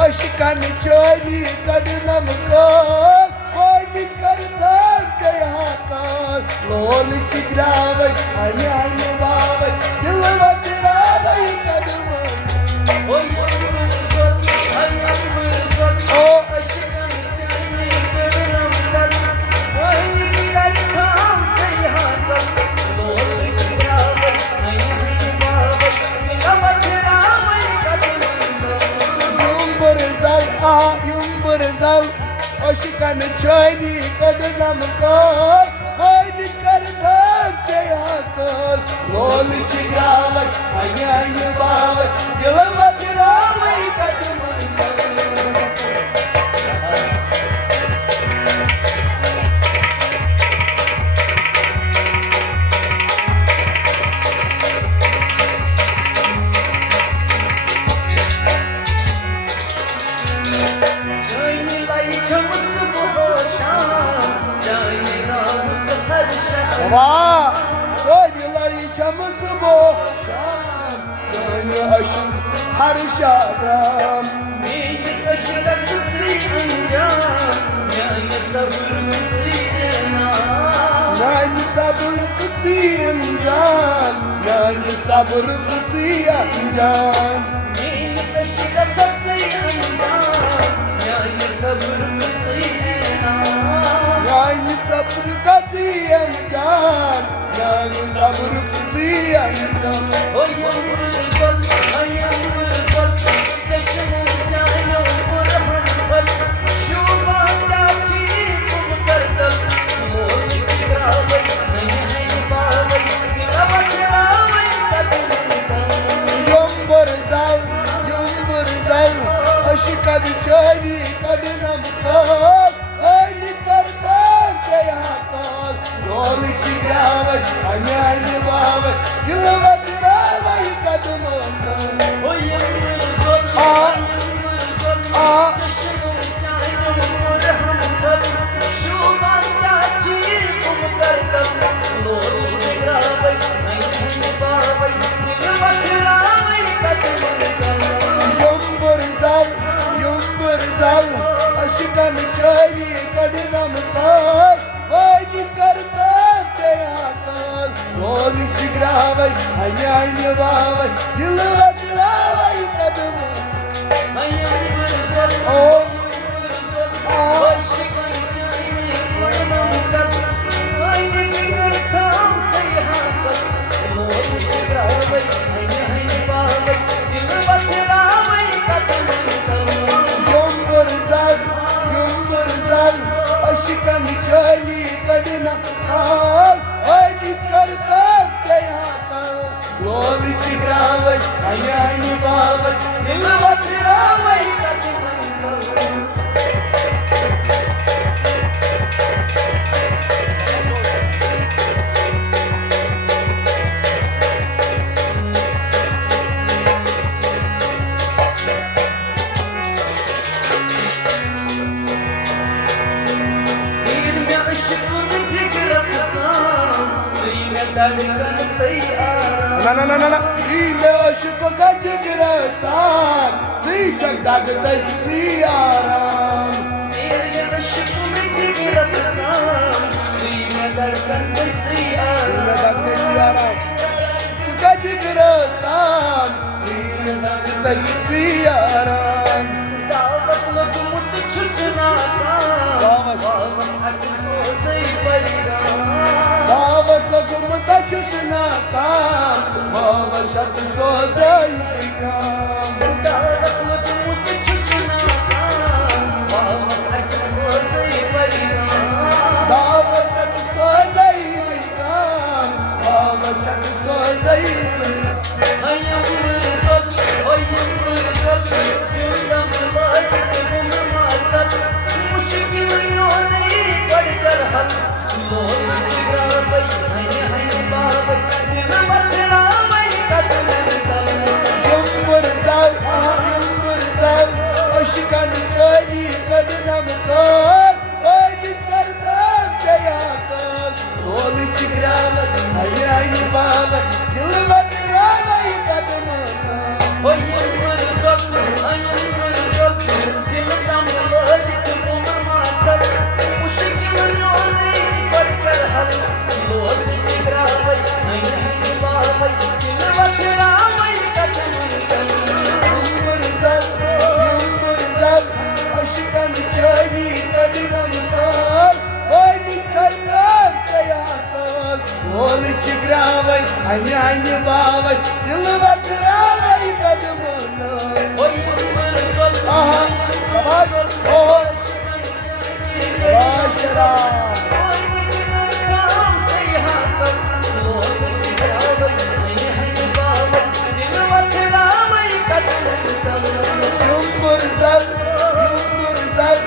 Aşkın çöli kadınım kal, koymuş karıtan ceyhakal. Lol çıkravay, anne babay, yıllar tıravay kadınım. Oy yumruzol, ay yumruzol, aşkın çöli kadınım kal, koymuş karıtan ceyhakal. Lol çıkravay, anne babay, yıllar tıravay kadınım. Yumburzal, aşkın çöli kadınım kal, koymuş karıtan ceyhakal. Lol çıkravay, anne babay, yıllar tıravay kadınım. Baba, koydular içimizi boşan, gönlü aşın her şadam. Neydi saçında sıçrayınca, yani sabır mütiyena. Nani sabır kısıyıncan, nani sabır kısıyıncan. Neydi saçında sıçrayınca, yani sabır mütiyena. Nani sabır kısıyıncan, nani sabır kısıyıncan. Oy yumruzol, ay yumruzol, taşımın canı burhansal. Şu bağdaçı kum kardal, mor çıkravay, ay babay, yıllar tıravay kadınım. Yumburzal, aşkın çöli kadınım kal, aynı kartan ceyhakal. Yol çıkravay, anne babay, yıllar tıravay kadınım. Oy yumruzol, ay yumruzol, taşımın canı burhansal. Şu bağdaçı kum kardal, mor çıkravay, ay babay, yıllar tıravay kadınım. Yumburzal, aşkın çöli kadınım kal, aynı kartan ceyhakal. Yol çıkravay, anne babay, yıllar tıravay kadınım. Ay yumruzol, Oh. aşkın çayını koymam kal. Aynı çıkartam sayhakal. Mor çıkravay, aynı babay, yıllar tıravay kadınım. Yumburzal, aşkın çöli kadınım kal, aynı kartan ceyhakal. Yol çıkravay, anne babay, yıllar tıravay kadınım. Dilme aşkın çıkarasıtan, suyuna dalgan tayara. Na. Ile aşkın çıkarasan, sıcak dağda ziyaram. Dilme aşkın çıkarasıtan, suyuna dalgan tayara. Dağda ziyaram. Çıkarasan, sıcak dağda ziyaram. Davasla kumut çusuna kan, Davas. davas akı sozay bayram. Davasla kumta çusuna kam, baba şatı sozayam. Davasla kumut çusuna kan, davas akı sozay bayram. Davas şatı sozayam, baba şatı sozayam. Ay yumruzol, ay zal, yıldır zal, aşıkan çayı kadınam kal, ay çıkardım kayakal, dolu çıkravat, aynı babat, yıllar kıramayı kadınam kal. O yıldır sol, yıldır sol, yıldan yıla gitti bulurma sal. Bu şekilde yolu başkar hal, yolu çıkravay, aynı babay, yıllar kıramayı kadınam kal. Yıldır zal, aşıkan çayı kadınam kal, ay çıkardım kayakal, dolu çıkravat, aynı babat, yıllar kıramayı kadınam kal. O yıldır sol, Aha, yavaş, oh, yavaş yavaş. Yıldır zal,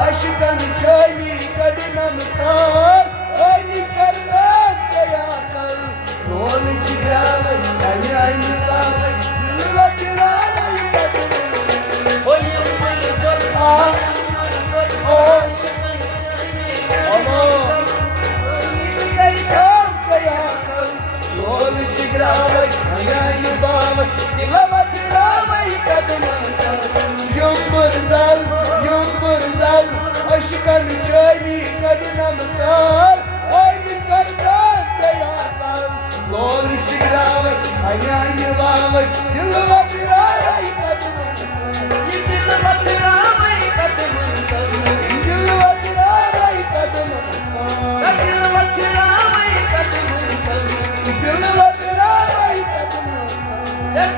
aşıkan çayı kadınam kal, ay çıkardım kayakal, dolu çıkravat, aynı babat, yıllar kıramayı kadınam kal. Aha, oh, çıkardım kayakal, dolu çıkravat, aynı babat, yıllar kıramayı kadınam kal. Yıldır zal, aşıkan çayı kadınam kal, ay çıkardım kayakal, dolu çıkravat, aynı babat, yıllar kıramayı kadınam kal. Yıllar kıramayı kadınam kal. Yıllar kıramayı kadınam kal. Sen